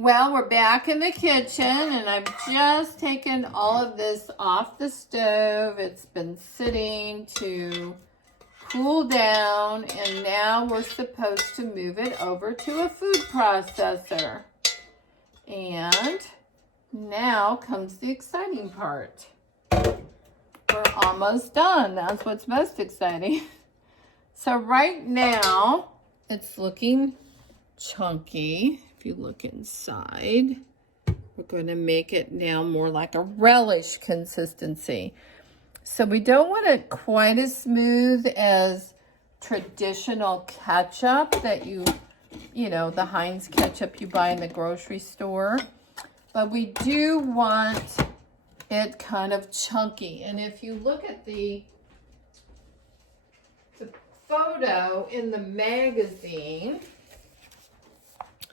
Well, we're back in the kitchen and I've just taken all of this off the stove. It's been sitting to cool down and now we're supposed to move it over to a food processor. And now comes the exciting part. We're almost done. That's what's most exciting. So right now it's looking chunky. If you look inside, we're going to make it now more like a relish consistency. So we don't want it quite as smooth as traditional ketchup that you know, the Heinz ketchup you buy in the grocery store. But we do want it kind of chunky. And if you look at the photo in the magazine,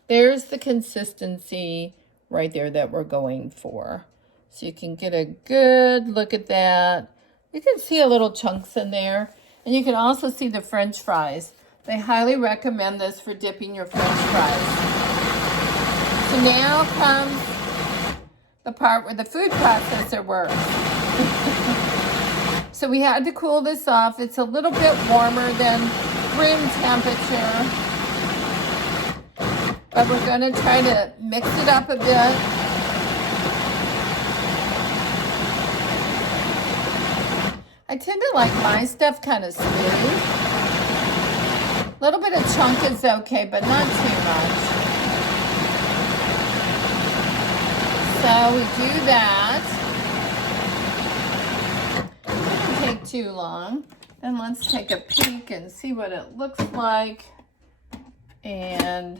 there's the consistency right there that we're going for. So you can get a good look at that. You can see a little chunks in there. And you can also see the French fries. They highly recommend this for dipping your French fries. So now comes the part where the food processor works. So we had to cool this off. It's a little bit warmer than room temperature. But we're going to try to mix it up a bit. I tend to like my stuff kind of smooth. A little bit of chunk is okay, but not too much. So we do that. It doesn't take too long. Then let's take a peek and see what it looks like. And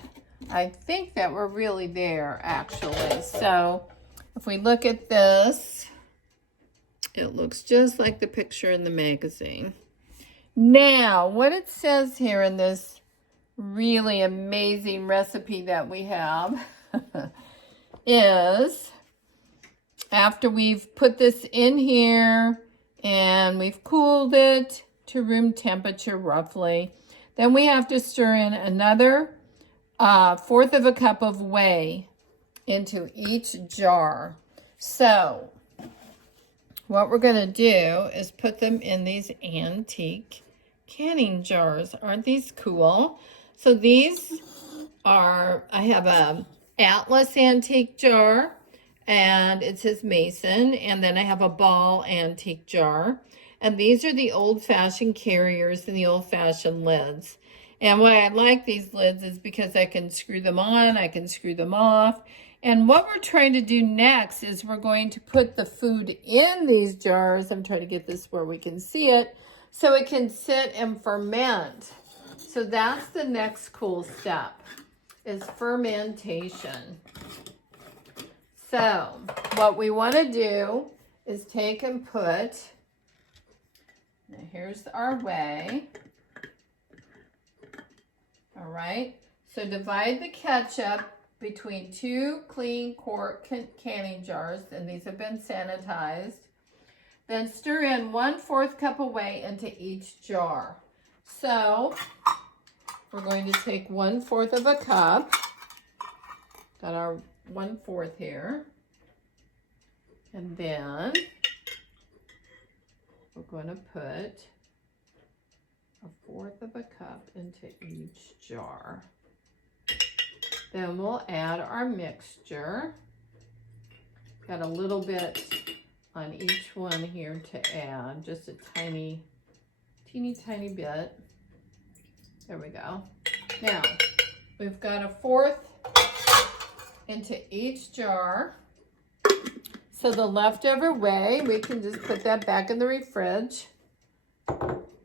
I think that we're really there, actually. So if we look at this, it looks just like the picture in the magazine. Now, what it says here in this really amazing recipe that we have is, after we've put this in here and we've cooled it to room temperature roughly, then we have to stir in another 1/4 of a cup of whey into each jar. So what we're going to do is put them in these antique canning jars. Aren't these cool? So these are, I have a Atlas antique jar and it says Mason, and then I have a Ball antique jar. And these are the old-fashioned carriers and the old-fashioned lids. And why I like these lids is because I can screw them on, I can screw them off. And what we're trying to do next is we're going to put the food in these jars. I'm trying to get this where we can see it, so it can sit and ferment. So that's the next cool step, is fermentation. So what we want to do is take and put, now here's our whey. All right, so divide the ketchup between 2 clean quart canning jars, and these have been sanitized. Then stir in 1/4 cup of whey into each jar. So we're going to take 1/4 of a cup. Got our 1/4 here. And then we're going to put 1/4 of a cup into each jar. Then we'll add our mixture. Got a little bit on each one here to add, just a teeny tiny bit. There we go. Now, we've got 1/4 into each jar. So the leftover whey, we can just put that back in the fridge.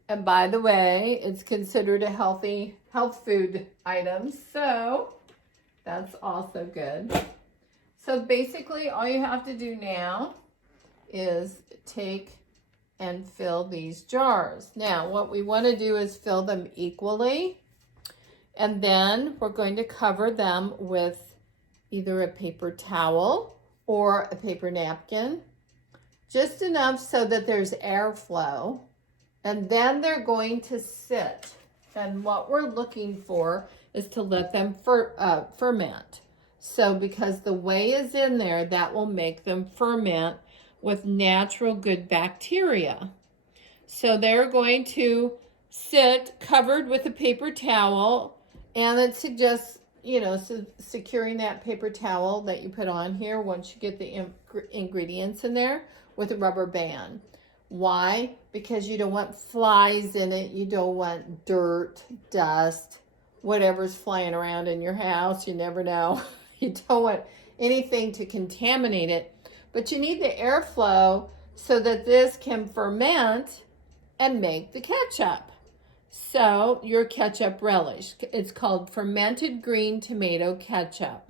And by the way, it's considered a health food item, so that's also good. So basically all you have to do now is take and fill these jars. Now what we want to do is fill them equally, and then we're going to cover them with either a paper towel or a paper napkin, just enough so that there's airflow, and then they're going to sit. And what we're looking for is to let them ferment. So because the whey is in there, that will make them ferment with natural good bacteria. So they're going to sit covered with a paper towel, and it suggests, you know, securing that paper towel that you put on here once you get the ingredients in there with a rubber band. Why? Because you don't want flies in it. You don't want dirt, dust, whatever's flying around in your house. You never know. You don't want anything to contaminate it. But you need the airflow so that this can ferment and make the ketchup. So your ketchup relish. It's called fermented green tomato ketchup.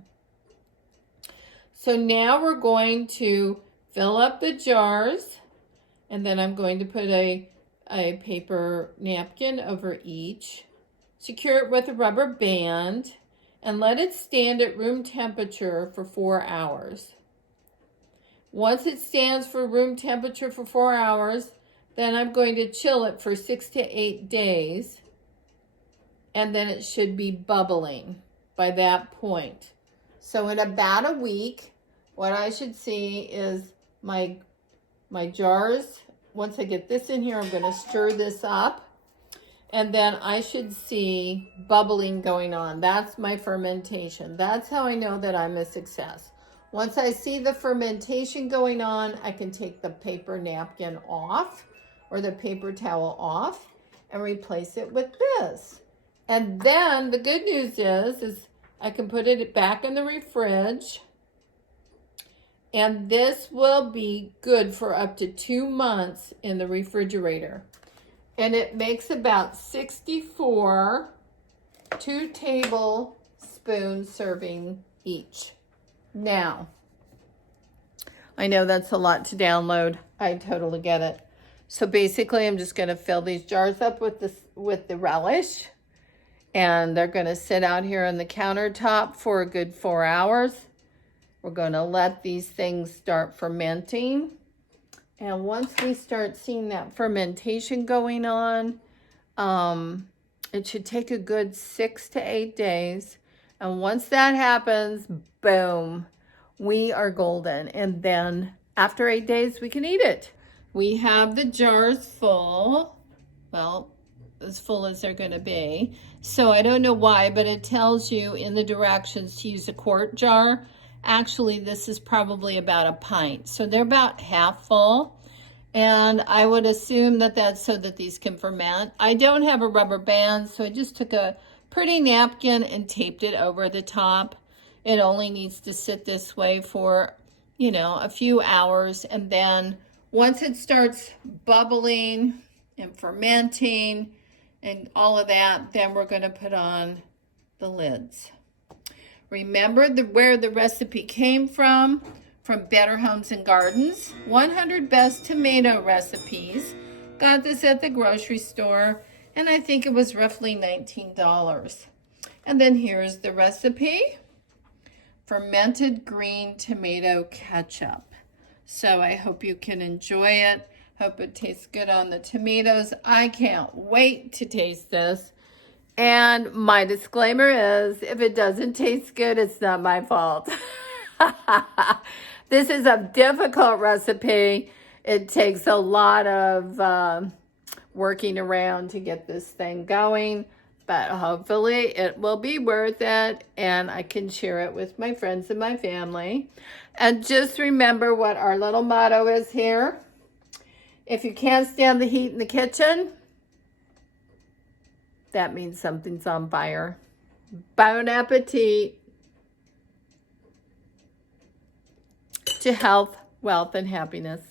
So now we're going to fill up the jars, and then I'm going to put a paper napkin over each. Secure it with a rubber band and let it stand at room temperature for 4 hours. Once it stands for room temperature for 4 hours, then I'm going to chill it for 6 to 8 days, and then it should be bubbling by that point. So in about a week, what I should see is my jars. Once I get this in here, I'm going to stir this up, and then I should see bubbling going on. That's my fermentation. That's how I know that I'm a success. Once I see the fermentation going on, I can take the paper napkin off or the paper towel off and replace it with this. And then the good news is I can put it back in the fridge, and this will be good for up to 2 months in the refrigerator. And it makes about 64 2 tablespoon serving each. Now, I know that's a lot to download. I totally get it. So basically, I'm just going to fill these jars up with the relish, and they're going to sit out here on the countertop for a good 4 hours. We're going to let these things start fermenting. And once we start seeing that fermentation going on, it should take a good 6 to 8 days. And once that happens, boom, we are golden. And then after 8 days, we can eat it. We have the jars full. Well, as full as they're going to be. So I don't know why, but it tells you in the directions to use a quart jar. Actually, this is probably about a pint. So they're about half full. And I would assume that that's so that these can ferment. I don't have a rubber band, so I just took a pretty napkin and taped it over the top. It only needs to sit this way for, you know, a few hours. And then once it starts bubbling and fermenting and all of that, then we're going to put on the lids. Remember where the recipe came from Better Homes and Gardens. 100 Best Tomato Recipes. Got this at the grocery store, and I think it was roughly $19. And then here's the recipe. Fermented green tomato ketchup. So I hope you can enjoy it. Hope it tastes good on the tomatoes. I can't wait to taste this. And my disclaimer is, if it doesn't taste good, it's not my fault. This is a difficult recipe. It takes a lot of working around to get this thing going, but hopefully it will be worth it, and I can share it with my friends and my family. And just remember what our little motto is here. If you can't stand the heat in the kitchen, that means something's on fire. Bon appetit. To health, wealth, and happiness.